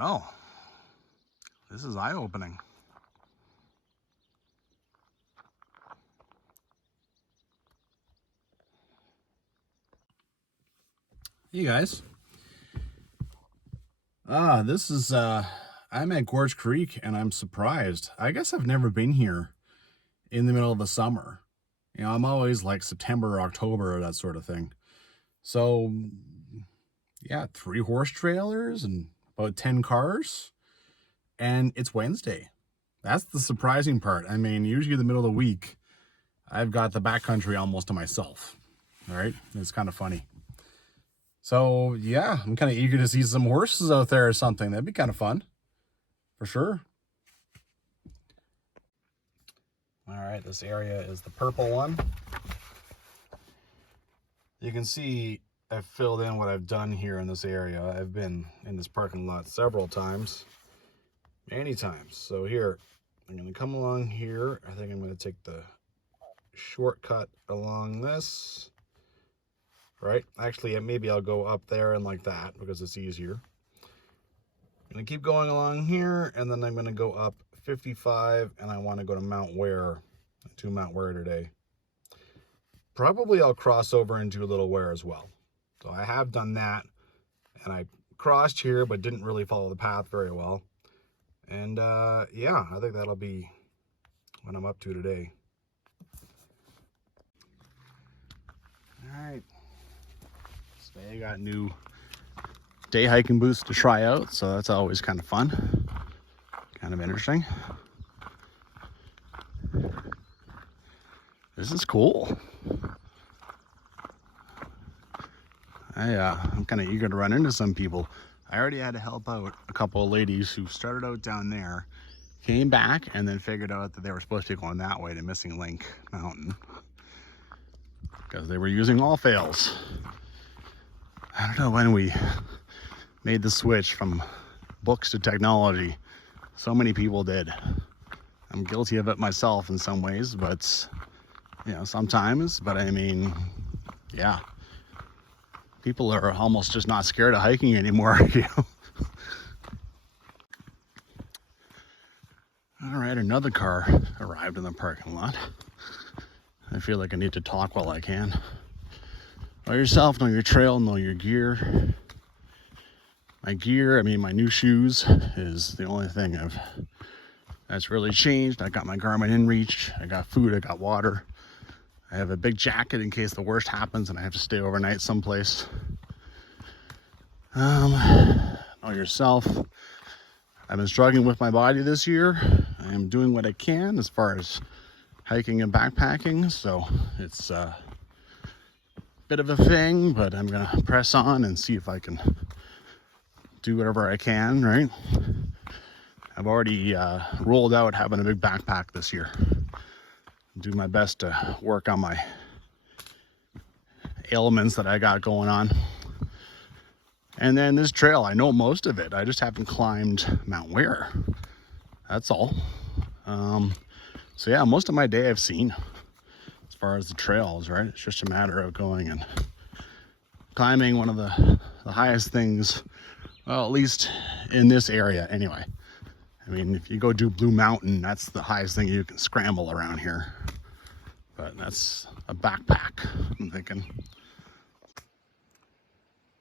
Well, this is eye-opening. Hey guys. This is I'm at Gorge Creek and I'm surprised. I guess I've never been here in the middle of the summer. You know, I'm always like September or October or that sort of thing. So yeah, 3 horse trailers and about 10 cars. And it's Wednesday. That's the surprising part. I mean, usually in the middle of the week, I've got the backcountry almost to myself. All right, it's kind of funny. So yeah, I'm kind of eager to see some horses out there or something. That'd be kind of fun, for sure. All right, this area is the purple one. You can see I've filled in what I've done here in this area. I've been in this parking lot several times, many times. So here, I'm gonna come along here. I think I'm gonna take the shortcut along this. Right? Actually, maybe I'll go up there and like that because it's easier. I'm gonna keep going along here, and then I'm gonna go up 55, and I want to go to Mount Ware, to Mount Ware today. Probably I'll cross over into Little Ware as well. So I have done that, and I crossed here, but didn't really follow the path very well. And yeah, I think that'll be what I'm up to today. All right. So I got new day hiking boots to try out, so that's always kind of fun, kind of interesting. This is cool. I'm kind of eager to run into some people. I already had to help out a couple of ladies who started out down there, came back, and then figured out that they were supposed to be going that way to Missing Link Mountain because they were using all fails. I don't know when we made the switch from books to technology. So many people did. I'm guilty of it myself in some ways, but you know, sometimes. But I mean, yeah. People are almost just not scared of hiking anymore, you know. All right, another car arrived in the parking lot. I feel like I need to talk while I can. Know yourself, know your trail, know your gear. My gear, I mean my new shoes, is the only thing that's really changed. I got my Garmin InReach, I got food, I got water. I have a big jacket in case the worst happens and I have to stay overnight someplace. Know yourself. I've been struggling with my body this year. I am doing what I can as far as hiking and backpacking, so it's a bit of a thing, but I'm gonna press on and see if I can do whatever I can, right? I've already rolled out having a big backpack this year. Do my best to work on my ailments that I got going on. And then this trail, I know most of it. I just haven't climbed Mount Ware. That's all. So yeah, most of my day I've seen as far as the trails, right? It's just a matter of going and climbing one of the highest things, well, at least in this area anyway. I mean, if you go do Blue Mountain, that's the highest thing you can scramble around here. But that's a backpack, I'm thinking.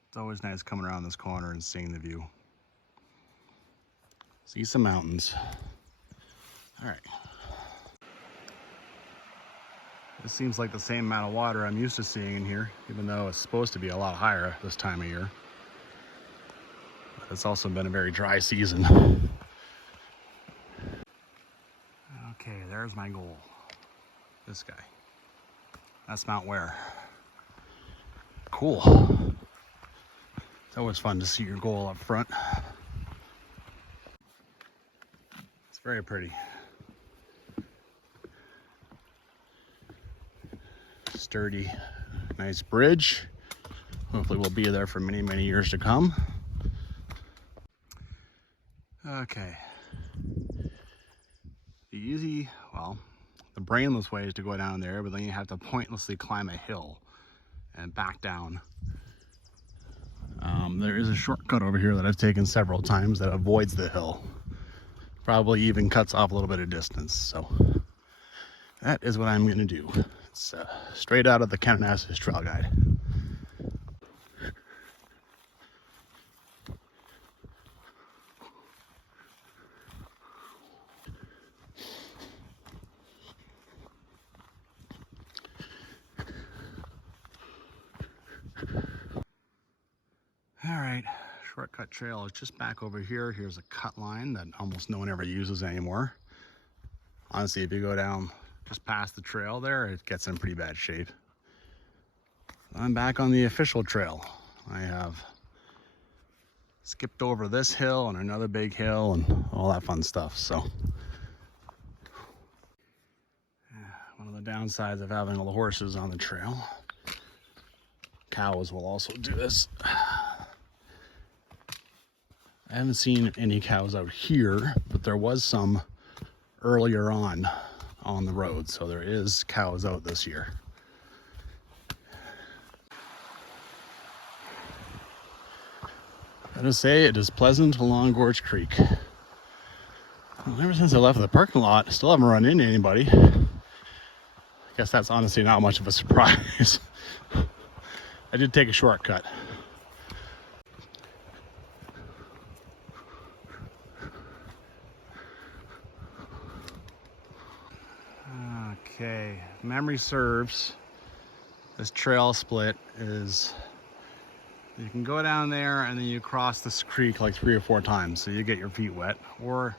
It's always nice coming around this corner and seeing the view. See some mountains. All right. This seems like the same amount of water I'm used to seeing in here, even though it's supposed to be a lot higher this time of year. But it's also been a very dry season. Okay, there's my goal. This guy. That's Mount Ware. Cool. It's always fun to see your goal up front. It's very pretty. Sturdy, nice bridge. Hopefully we'll be there for many, many years to come. Okay. The easy, well, the brainless way is to go down there, but then you have to pointlessly climb a hill and back down. There is a shortcut over here that I've taken several times that avoids the hill. Probably even cuts off a little bit of distance. So that is what I'm going to do. It's straight out of the Kananaskis Trail Guide. All right, shortcut trail is just back over here. Here's a cut line that almost no one ever uses anymore. Honestly, if you go down just past the trail there, it gets in pretty bad shape. I'm back on the official trail. I have skipped over this hill and another big hill and all that fun stuff. So one of the downsides of having all the horses on the trail, cows will also do this. I haven't seen any cows out here, but there was some earlier on the road, so there is cows out this year. I gotta say, it is pleasant along Gorge Creek. Well, ever since I left the parking lot, I still haven't run into anybody. I guess that's honestly not much of a surprise. I did take a shortcut. Okay, memory serves, this trail split is, you can go down there and then you cross this creek like 3 or 4 times, so you get your feet wet, or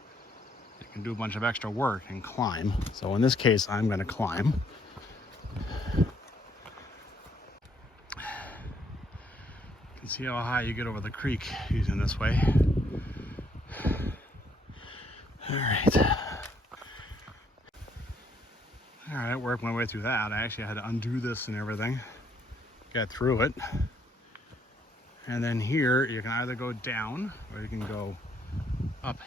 you can do a bunch of extra work and climb. So in this case, I'm going to climb. You can see how high you get over the creek using this way. All right. All right, worked my way through that. I actually had to undo this and everything, get through it. And then here, you can either go down or you can go up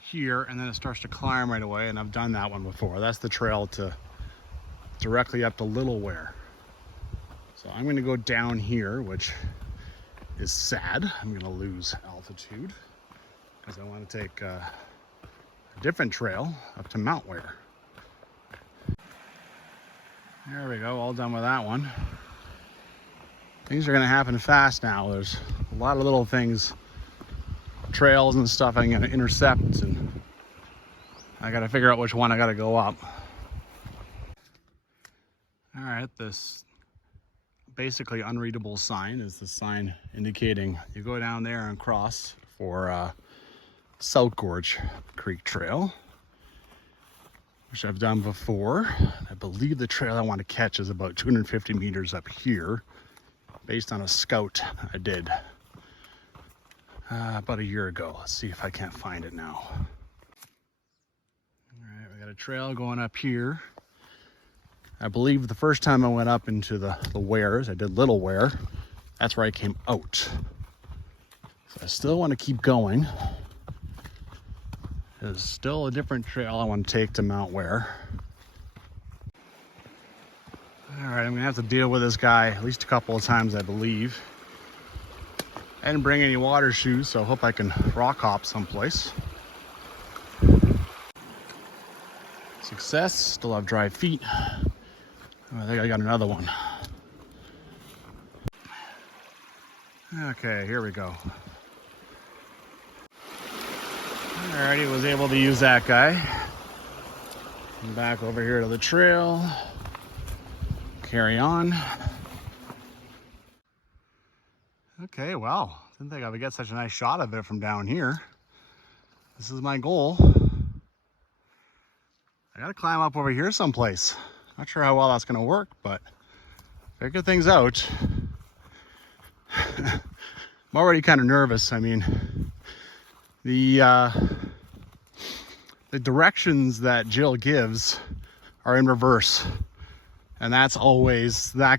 here, and then it starts to climb right away. And I've done that one before. That's the trail to directly up to Little Ware. So I'm gonna go down here, which is sad. I'm gonna lose altitude because I want to take a different trail up to Mount Ware. There we go, all done with that one. Things are gonna happen fast now. There's a lot of little things, trails and stuff I'm gonna intercept, and I gotta figure out which one I gotta go up. All right, this basically unreadable sign is the sign indicating you go down there and cross for South Gorge Creek Trail, which I've done before. I believe the trail I want to catch is about 250 meters up here, based on a scout I did about a year ago. Let's see if I can't find it now. All right, we got a trail going up here. I believe the first time I went up into the Wares, I did Little Ware. That's where I came out. So I still want to keep going. There's still a different trail I want to take to Mount Ware. All right, I'm gonna have to deal with this guy at least a couple of times, I believe. I didn't bring any water shoes, so I hope I can rock hop someplace. Success, still have dry feet. I think I got another one. Okay, here we go. Alrighty, was able to use that guy. I'm back over here to the trail. Carry on. Okay, well, didn't think I would get such a nice shot of it from down here. This is my goal. I gotta climb up over here someplace. Not sure how well that's gonna work, but figure things out. I'm already kind of nervous. I mean, the directions that Jill gives are in reverse, and that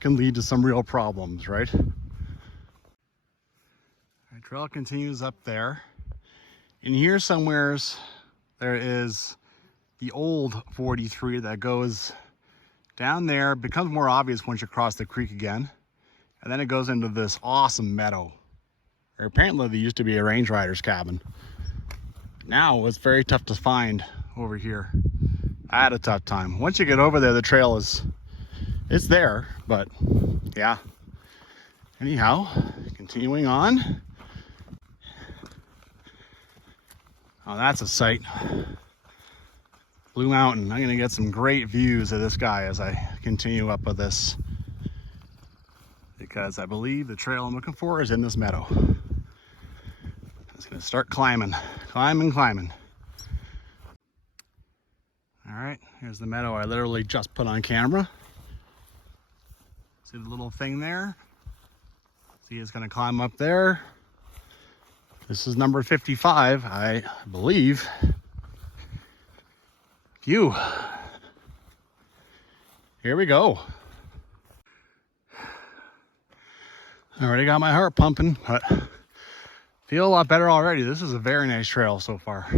can lead to some real problems, right? Our trail continues up there. In here somewheres there is the old 43 that goes down there. It becomes more obvious once you cross the creek again, And then it goes into this awesome meadow. Or apparently there used to be a range rider's cabin. Now it's very tough to find over here. I had a tough time. Once you get over there, the trail it's there, but yeah. Anyhow, continuing on. Oh, that's a sight. Blue Mountain. I'm gonna get some great views of this guy as I continue up with this, because I believe the trail I'm looking for is in this meadow. I'm just gonna start climbing. Climbing. All right, here's the meadow I literally just put on camera. See the little thing there? See, it's gonna climb up there. This is number 55, I believe. Phew. Here we go. I already got my heart pumping, but feel a lot better already. This is a very nice trail so far.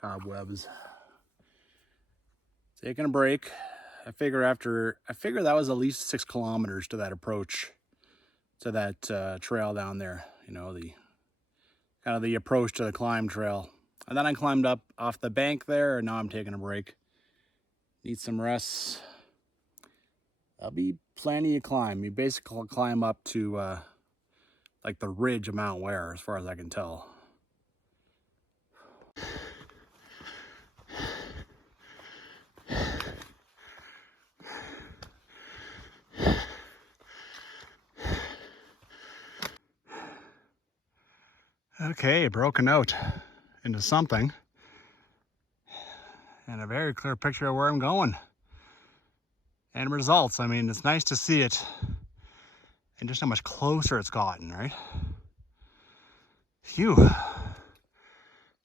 Cobwebs. Taking a break. I figure that was at least 6 kilometers to that approach, to that trail down there. You know, the kind of the approach to the climb trail. And then I climbed up off the bank there, and now I'm taking a break. Need some rest. That'll be plenty of climb. You basically climb up to like the ridge of Mount Ware, as far as I can tell. Okay, broken out into something. And a very clear picture of where I'm going. And results. I mean, it's nice to see it and just how much closer it's gotten, right? Phew.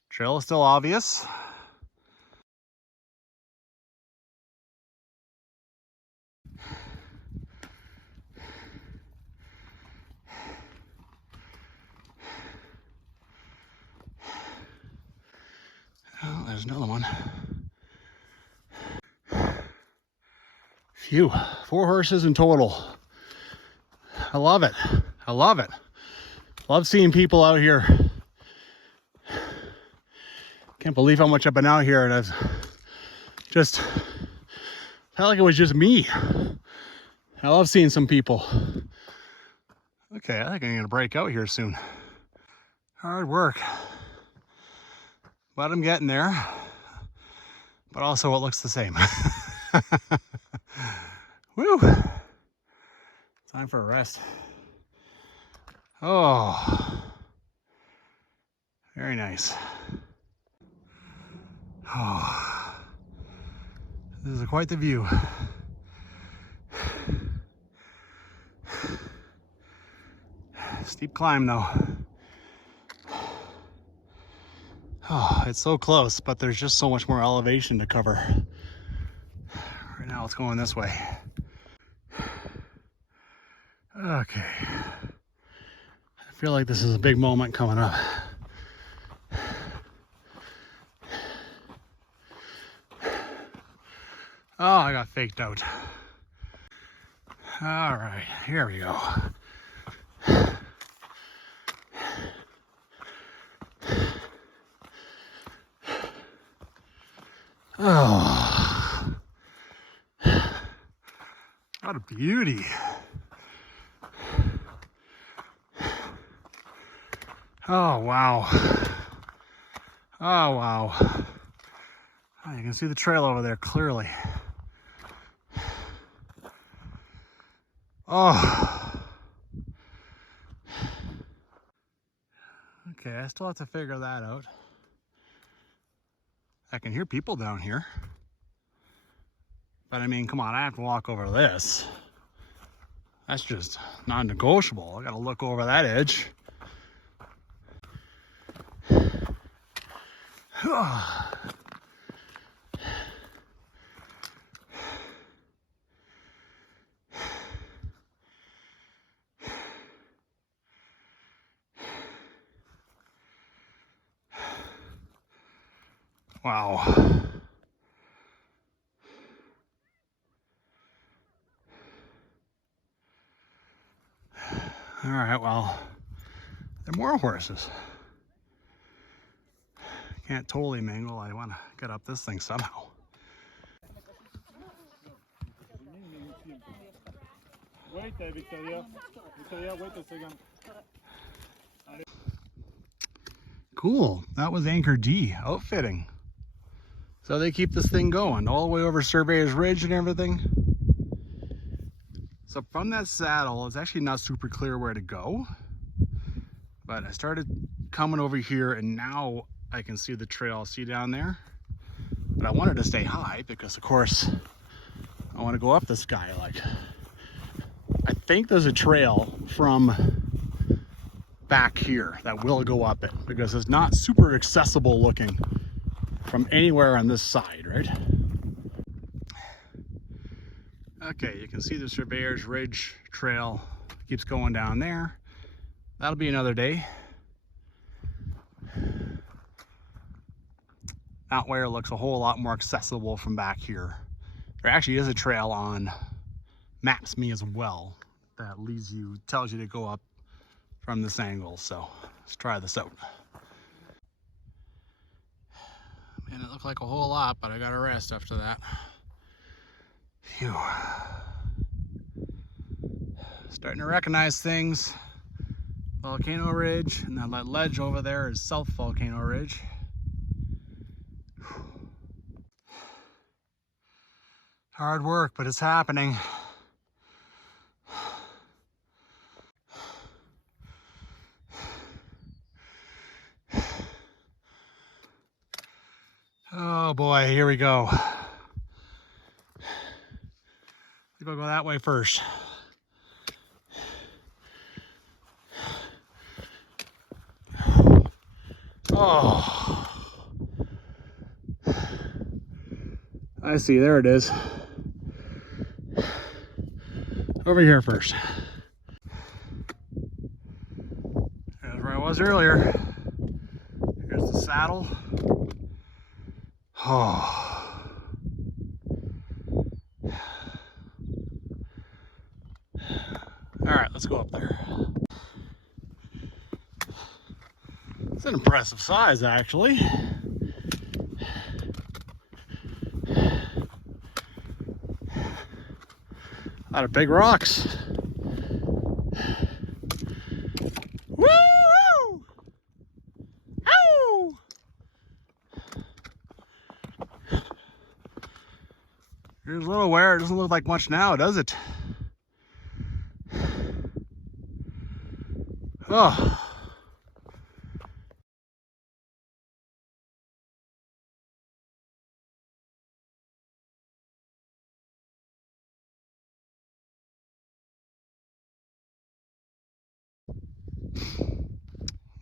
Trail is still obvious. Oh, there's another one. Phew, 4 horses in total. I love it. I love it. Love seeing people out here. Can't believe how much I've been out here, and I've just felt like it was just me. I love seeing some people. Okay, I think I'm gonna break out here soon. Hard work. But I'm getting there. But also it looks the same. Woo! Time for a rest. Oh, very nice. Oh, this is quite the view. Steep climb though. Oh, it's so close, but there's just so much more elevation to cover. Right now it's going this way. Okay. I feel like this is a big moment coming up. Oh, I got faked out. All right, here we go. Oh, what a beauty. Oh, wow. Oh, wow. Oh, you can see the trail over there clearly. Oh. Okay, I still have to figure that out. I can hear people down here. But I mean, come on, I have to walk over this. That's just non-negotiable. I gotta look over that edge. Wow. All right, well, there are more horses. Can't totally mingle. I want to get up this thing somehow. Wait there, Victoria. Victoria, wait a second. Cool. That was Anchor D outfitting. So they keep this thing going all the way over Surveyor's Ridge and everything. So from that saddle, it's actually not super clear where to go. But I started coming over here and now I can see the trail. See down there? But I wanted to stay high because of course I want to go up this guy. Like, I think there's a trail from back here that will go up it because it's not super accessible looking from anywhere on this side, right? Okay, you can see the Surveyor's Ridge trail keeps going down there. That'll be another day. Mount Ware looks a whole lot more accessible from back here. There actually is a trail on Maps.me as well that leads you, tells you to go up from this angle. So let's try this out. Man, it looked like a whole lot, but I got a rest after that. Phew. Starting to recognize things. Volcano Ridge, and that ledge over there is South Volcano Ridge. Hard work, but it's happening. Oh boy, here we go. I think I'll go that way first. Oh, I see, there it is. Over here first. There's where I was earlier. Here's the saddle. Oh. All right, let's go up there. It's an impressive size, actually. A lot of big rocks. Woo! Ow! Here's a little Ware. It doesn't look like much now, does it? Oh.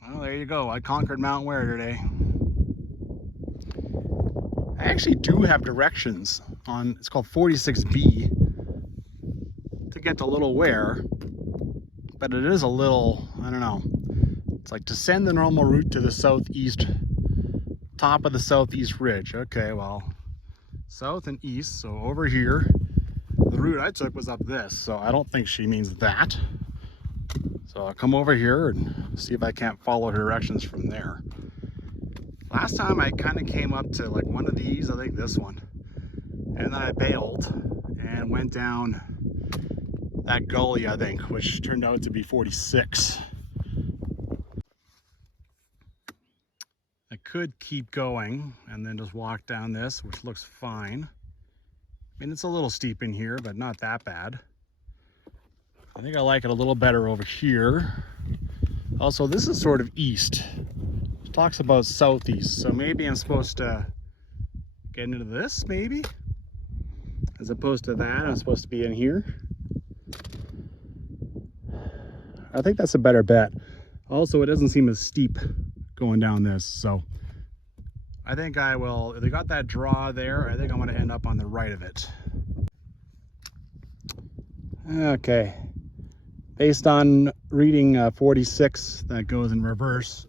Well, there you go. I conquered Mount Ware today. I actually do have directions on, it's called 46B, to get to Little Ware, but it is a little, I don't know, it's like descend the normal route to the southeast, top of the southeast ridge. Okay, well, south and east, so over here. The route I took was up this, so I don't think she means that. So I'll come over here and see if I can't follow her directions from there. Last time I kind of came up to like one of these, I think this one, and then I bailed and went down that gully, I think, which turned out to be 46. I could keep going and then just walk down this, which looks fine. I mean, it's a little steep in here, but not that bad. I think I like it a little better over here. Also, this is sort of east. It talks about southeast, so maybe I'm supposed to get into this, maybe? As opposed to that, I'm supposed to be in here. I think that's a better bet. Also, it doesn't seem as steep going down this, so I think I will, if they got that draw there, I think I'm gonna end up on the right of it. Okay. Based on reading 46 that goes in reverse,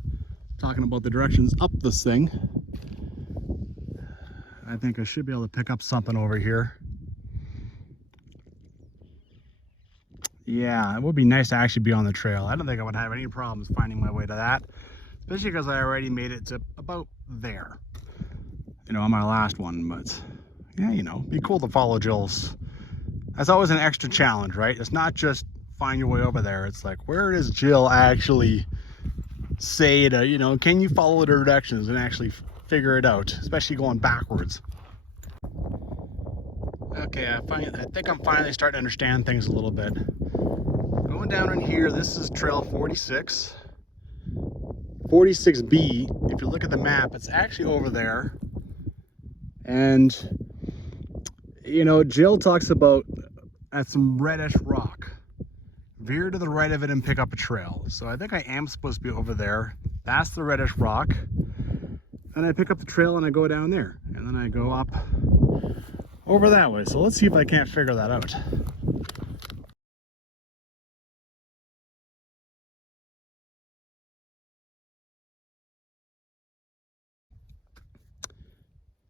talking about the directions up this thing, I think I should be able to pick up something over here. Yeah, it would be nice to actually be on the trail. I don't think I would have any problems finding my way to that, especially because I already made it to about there, you know, on my last one. But yeah, you know, be cool to follow Jill's. That's always an extra challenge, right? It's not just find your way over there. It's like, where does Jill actually say to, you know, can you follow the directions and actually figure it out, especially going backwards? Okay, I think I'm finally starting to understand things a little bit. Going down in here, this is trail 46. 46B, if you look at the map, it's actually over there. And, you know, Jill talks about at some reddish rock. Veer to the right of it and pick up a trail. So I think I am supposed to be over there. That's the reddish rock. And I pick up the trail and I go down there. And then I go up over that way. So let's see if I can't figure that out.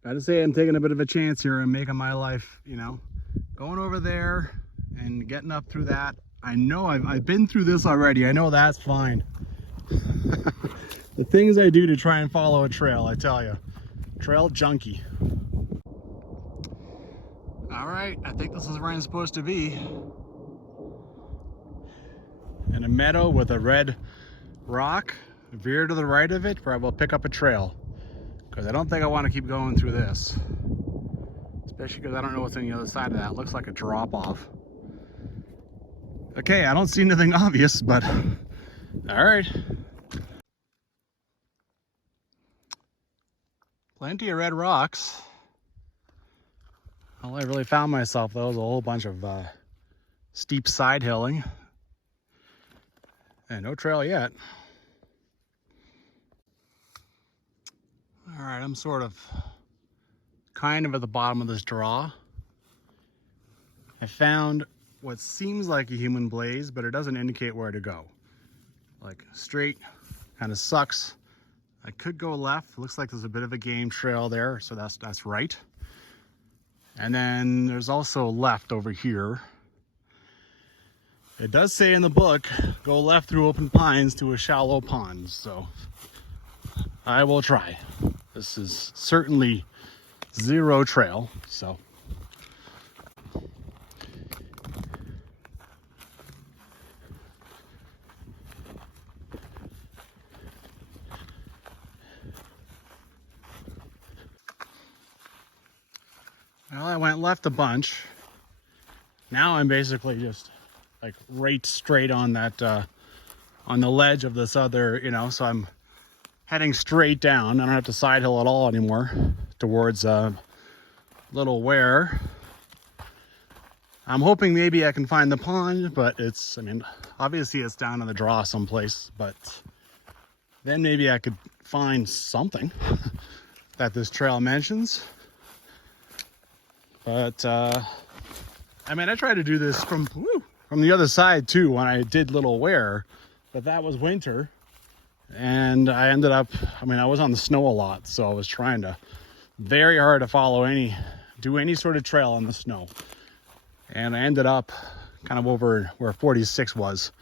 Gotta say, I'm taking a bit of a chance here and making my life, you know, going over there and getting up through that. I know I've been through this already. I know that's fine. The things I do to try and follow a trail, I tell you, trail junkie. All right, I think this is where I'm supposed to be. In a meadow with a red rock. Veer to the right of it, where I will pick up a trail. Because I don't think I want to keep going through this. Especially because I don't know what's on the other side of that. It looks like a drop off. Okay, I don't see anything obvious, but all right. Plenty of red rocks. All I really found myself though was a whole bunch of steep side hilling. And no trail yet. All right, I'm sort of kind of at the bottom of this draw. I found what seems like a human blaze, but it doesn't indicate where to go. Like straight kind of sucks. I could go left. Looks like there's a bit of a game trail there, so that's right. And then there's also left over here. It does say in the book, go left through open pines to a shallow pond, so I will try. This is certainly zero trail, so. Well, I went left a bunch. Now I'm basically just like right straight on that, on the ledge of this other, you know, so I'm heading straight down. I don't have to side hill at all anymore towards little Ware. I'm hoping maybe I can find the pond, but it's, I mean, obviously it's down in the draw someplace, but then maybe I could find something that this trail mentions. But, I mean, I tried to do this from the other side too when I did Little Ware, but that was winter. And I ended up, I mean, I was on the snow a lot, so I was trying to very hard to follow do any sort of trail in the snow. And I ended up kind of over where 46 was.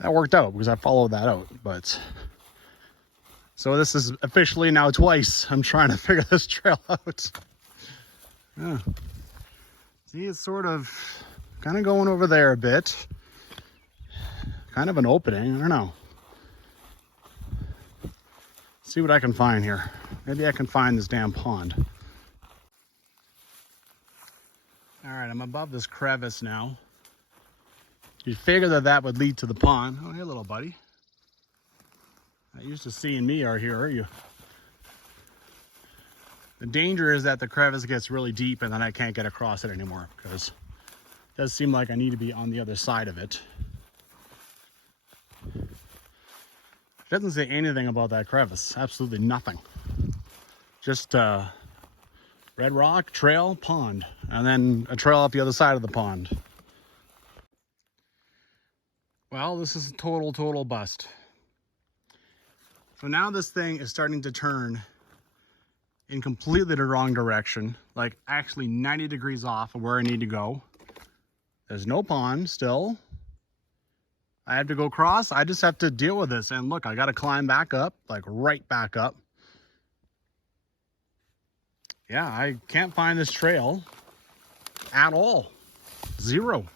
That worked out because I followed that out, but so this is officially now twice I'm trying to figure this trail out. Yeah. See, it's sort of kind of going over there a bit. Kind of an opening, I don't know. See what I can find here. Maybe I can find this damn pond. All right, I'm above this crevice now. You'd figure that would lead to the pond. Oh, hey, little buddy. Not used to seeing me out here, are you? The danger is that the crevice gets really deep and then I can't get across it anymore because it does seem like I need to be on the other side of it. It doesn't say anything about that crevice. Absolutely nothing. Just red rock, trail, pond, and then a trail up the other side of the pond. Well, this is a total bust. So now this thing is starting to turn in completely the wrong direction, like actually 90 degrees off of where I need to go. There's no pond still. I have to go across. I just have to deal with this. And look, I got to climb back up, like right back up. Yeah, I can't find this trail at all. Zero.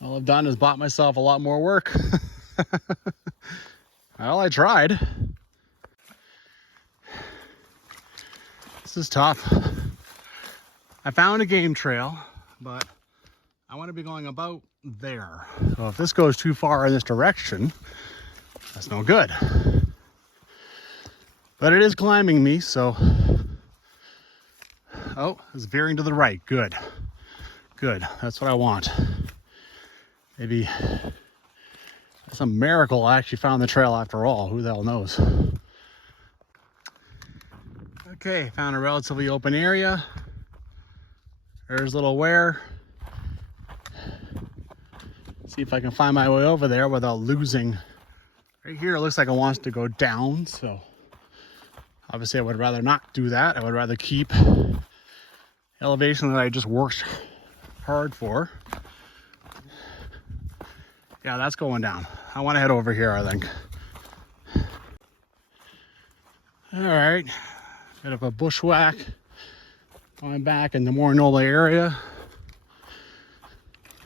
All I've done is bought myself a lot more work. Well, I tried. This is tough. I found a game trail, but I want to be going about there. So if this goes too far in this direction, that's no good. But it is climbing me, so. Oh, it's veering to the right. Good. Good. That's what I want. Maybe some miracle I actually found the trail after all. Who the hell knows? Okay, found a relatively open area. There's little Ware. See if I can find my way over there without losing. Right here, it looks like it wants to go down, so obviously I would rather not do that. I would rather keep elevation that I just worked hard for. Yeah, that's going down. I want to head over here, I think. All right, bit of a bushwhack. Going back in the more normal area.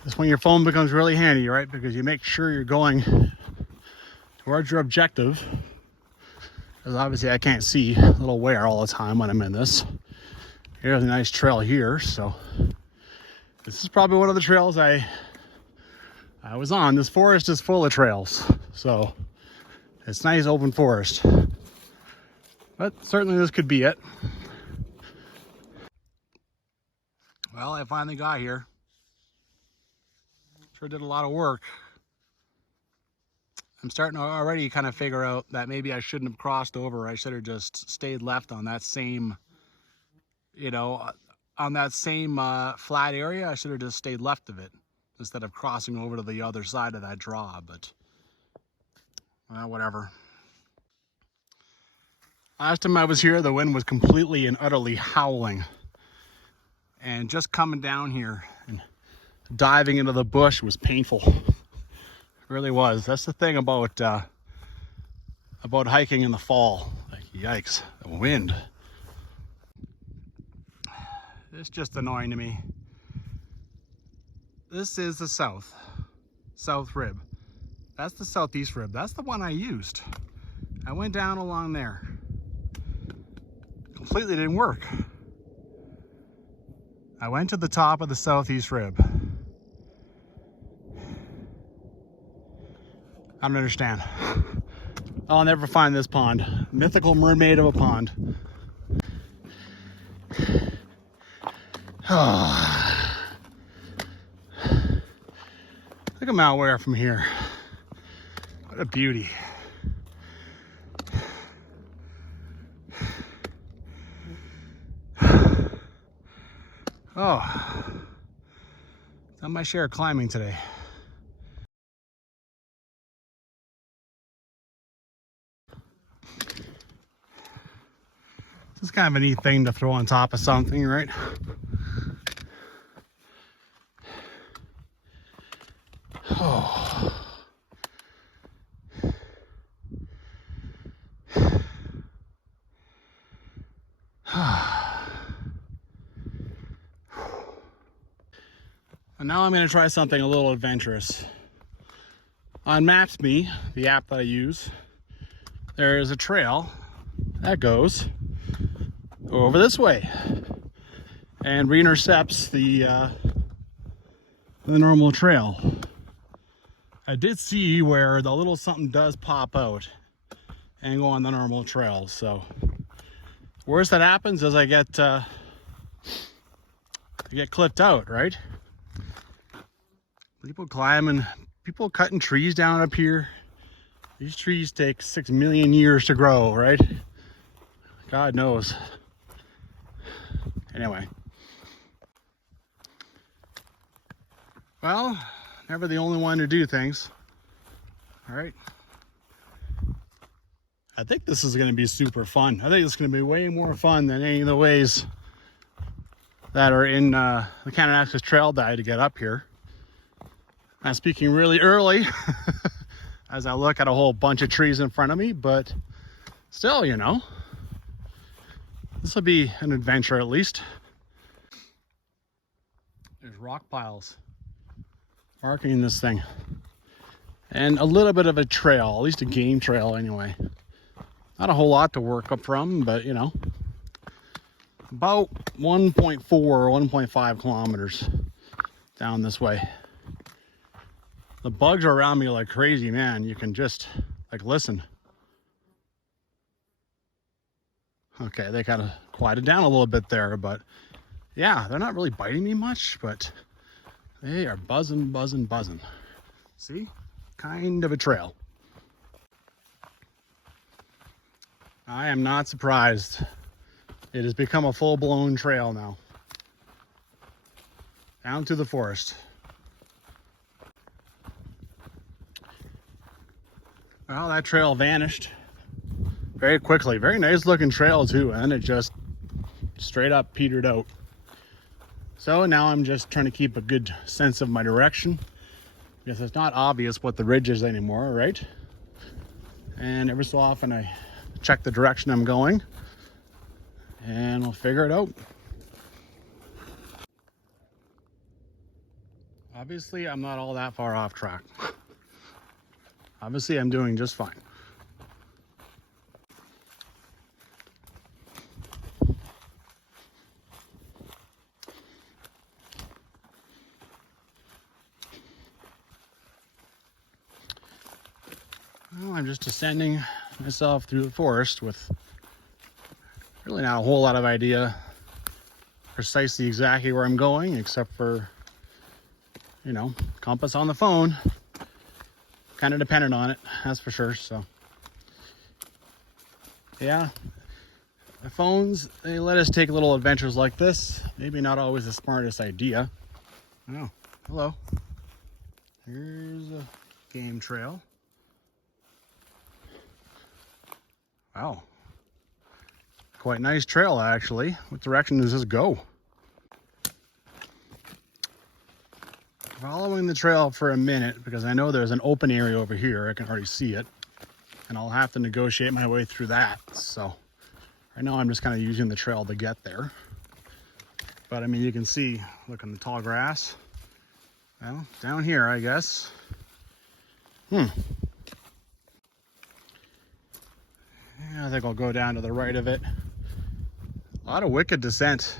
This is when your phone becomes really handy, right? Because you make sure you're going towards your objective. Because obviously I can't see little Ware all the time when I'm in this. Here's a nice trail here, so this is probably one of the trails I was on. This forest is full of trails, so it's nice open forest. But certainly this could be it. Well, I finally got here. Sure did a lot of work. I'm starting to already kind of figure out that maybe I shouldn't have crossed over. I should have just stayed left on that same, on that same flat area. I should have just stayed left of it instead of crossing over to the other side of that draw, but well, whatever. Last time I was here, the wind was completely and utterly howling. And just coming down here and diving into the bush was painful. It really was. That's the thing about hiking in the fall. Like, yikes, the wind. It's just annoying to me. This is the south rib. That's the southeast rib. That's the one I used. I went down along there. Completely didn't work. I went to the top of the southeast rib. I don't understand. I'll never find this pond. Mythical mermaid of a pond. Look at Mount Ware from here. What a beauty. Oh, done my share of climbing today. This is kind of a neat thing to throw on top of something, right? Oh. And now I'm going to try something a little adventurous. On Maps.me, the app that I use, there is a trail that goes over this way and reintercepts the normal trail. I did see where the little something does pop out and go on the normal trail. So worst that happens is I get clipped out, right? People climbing, people cutting trees down up here. These trees take 6 million years to grow, right? God knows. Anyway. Well, never the only one to do things. All right. I think this is going to be super fun. I think it's going to be way more fun than any of the ways that are in the Kananaskis Trail dive to get up here. I'm speaking really early as I look at a whole bunch of trees in front of me, but still, you know, this will be an adventure at least. There's rock piles marking this thing. And a little bit of a trail, at least a game trail anyway. Not a whole lot to work up from, but you know, about 1.4 or 1.5 kilometers down this way. The bugs are around me like crazy, man. You can just like listen. Okay, they kind of quieted down a little bit there, but yeah, they're not really biting me much, but they are buzzing, buzzing, buzzing. See? Kind of a trail. I am not surprised. It has become a full-blown trail now. Down to the forest. Well, that trail vanished very quickly. Very nice looking trail too, and it just straight up petered out. So now I'm just trying to keep a good sense of my direction, because it's not obvious what the ridge is anymore, right? And every so often I check the direction I'm going and we'll figure it out. Obviously, I'm not all that far off track. Obviously, I'm doing just fine. Well, I'm just descending myself through the forest with really not a whole lot of idea precisely exactly where I'm going, except for, you know, compass on the phone. Kind of dependent on it, that's for sure. So yeah, the phones, they let us take little adventures like this. Maybe not always the smartest idea. Oh, hello. Here's a game trail. Wow, quite nice trail actually. What direction does this go? Following the trail for a minute, because I know there's an open area over here. I can already see it, and I'll have to negotiate my way through that. So right now I'm just kind of using the trail to get there. But I mean, you can see, look in the tall grass. Well, down here, I guess. Yeah, I think I'll go down to the right of it. A lot of wicked descent.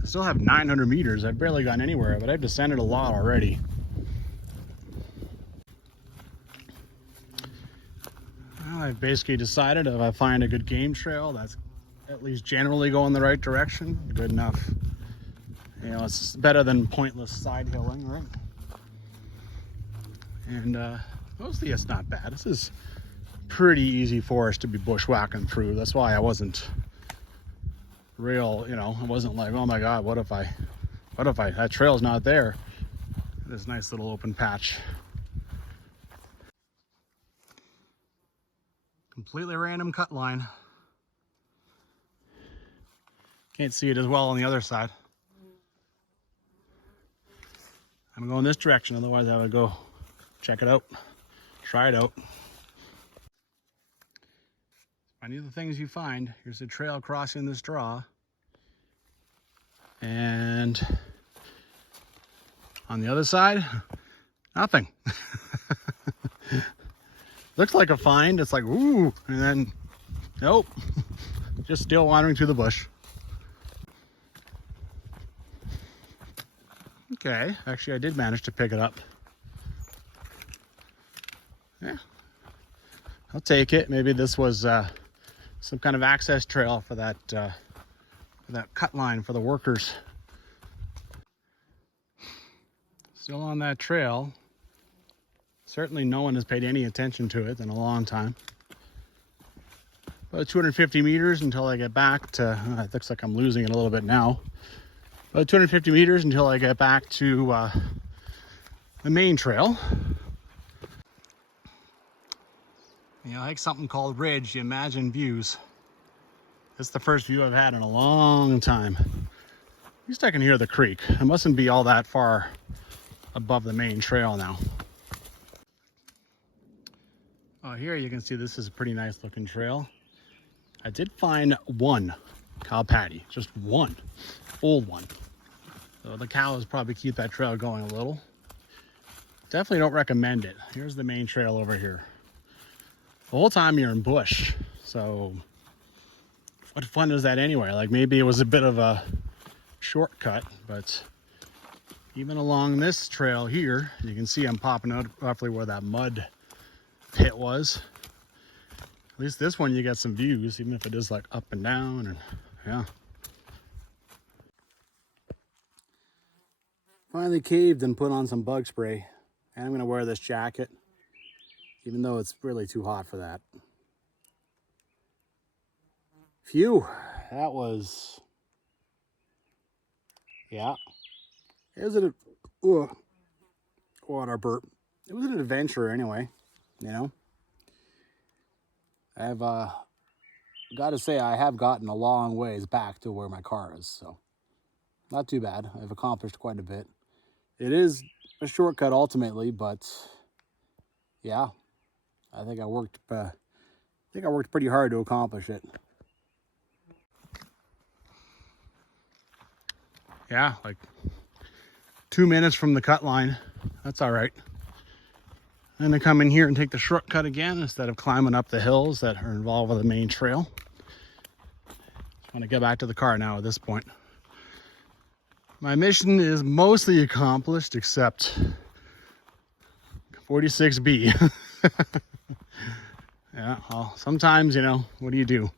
I still have 900 meters. I've barely gone anywhere, but I've descended a lot already. Well, I've basically decided if I find a good game trail that's at least generally going the right direction, good enough. You know, it's better than pointless side hilling, right? And mostly it's not bad. This is pretty easy forest to be bushwhacking through. That's why I wasn't real, you know, I wasn't like, oh my God, what if that trail's not there? This nice little open patch. Completely random cut line. Can't see it as well on the other side. I'm going this direction, otherwise I would go check it out, try it out. Any of the things you find, here's a trail crossing this draw. And on the other side, nothing. Looks like a find. It's like, ooh, and then, nope. Just still wandering through the bush. Okay, actually I did manage to pick it up. Yeah, I'll take it. Maybe this was some kind of access trail for that cut line for the workers. Still on that trail. Certainly no one has paid any attention to it in a long time. About 250 meters until I get back to, it looks like I'm losing it a little bit now. About 250 meters until I get back to the main trail. You know, like something called ridge, you imagine views. This is the first view I've had in a long time. At least I can hear the creek. It mustn't be all that far above the main trail now. Here you can see this is a pretty nice looking trail. I did find one cow patty, just one, old one. So the cows probably keep that trail going a little. Definitely don't recommend it. Here's the main trail over here. The whole time you're in bush, so what fun is that anyway? Like maybe it was a bit of a shortcut, but even along this trail here, you can see I'm popping out roughly where that mud pit was. At least this one you get some views, even if it is like up and down, and yeah. Finally caved and put on some bug spray. And I'm gonna wear this jacket, even though it's really too hot for that. Phew, that was, yeah. It was an, water burp. It was an adventure anyway, you know. I've got to say I have gotten a long ways back to where my car is, so not too bad. I've accomplished quite a bit. It is a shortcut ultimately, but yeah, I think I worked pretty hard to accomplish it. Yeah, like 2 minutes from the cut line. That's all right. And then come in here and take the shortcut again instead of climbing up the hills that are involved with the main trail. Just want to get back to the car now at this point. My mission is mostly accomplished except 46B. Yeah, well, sometimes, you know, what do you do?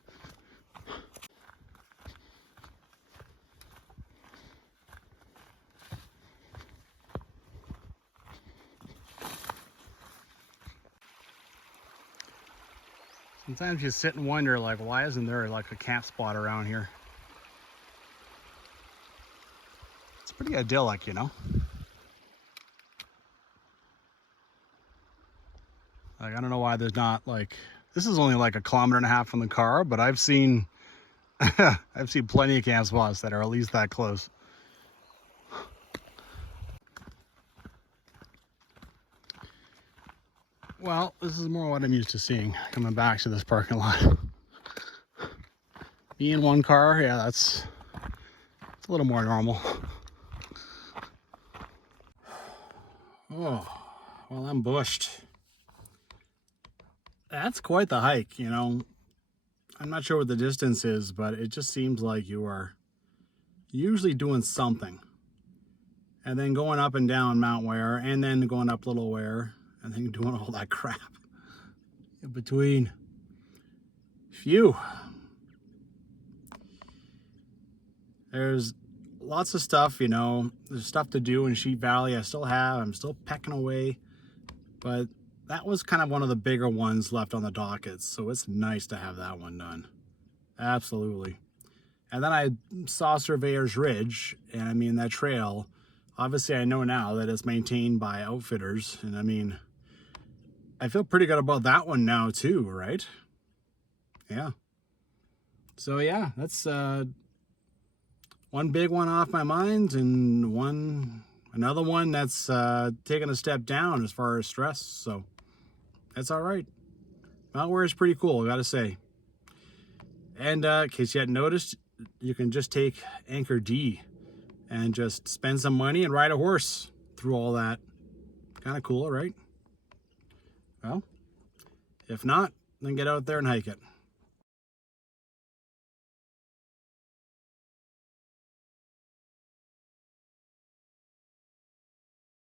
Sometimes you sit and wonder, like, why isn't there like a camp spot around here? It's pretty idyllic, you know? Like, I don't know why there's not like, this is only like 1.5 kilometers from the car, but I've seen, I've seen plenty of camp spots that are at least that close. Well, this is more what I'm used to seeing coming back to this parking lot. Me in one car, yeah, it's a little more normal. Oh, well, I'm bushed. That's quite the hike, you know. I'm not sure what the distance is, but it just seems like you are usually doing something. And then going up and down Mount Ware, and then going up Little Ware, and then doing all that crap in between. Phew. There's lots of stuff, you know. There's stuff to do in Sheep Valley. I'm still pecking away. But that was kind of one of the bigger ones left on the dockets. So it's nice to have that one done. Absolutely. And then I saw Surveyor's Ridge. And I mean, that trail, obviously I know now that it's maintained by outfitters. And I mean, I feel pretty good about that one now too, right? Yeah. So yeah, that's one big one off my mind, and another one that's taking a step down as far as stress. So that's all right. Mount Ware is pretty cool, I gotta say. And in case you hadn't noticed, you can just take Anchor D and just spend some money and ride a horse through all that. Kind of cool, right? Well, if not, then get out there and hike it.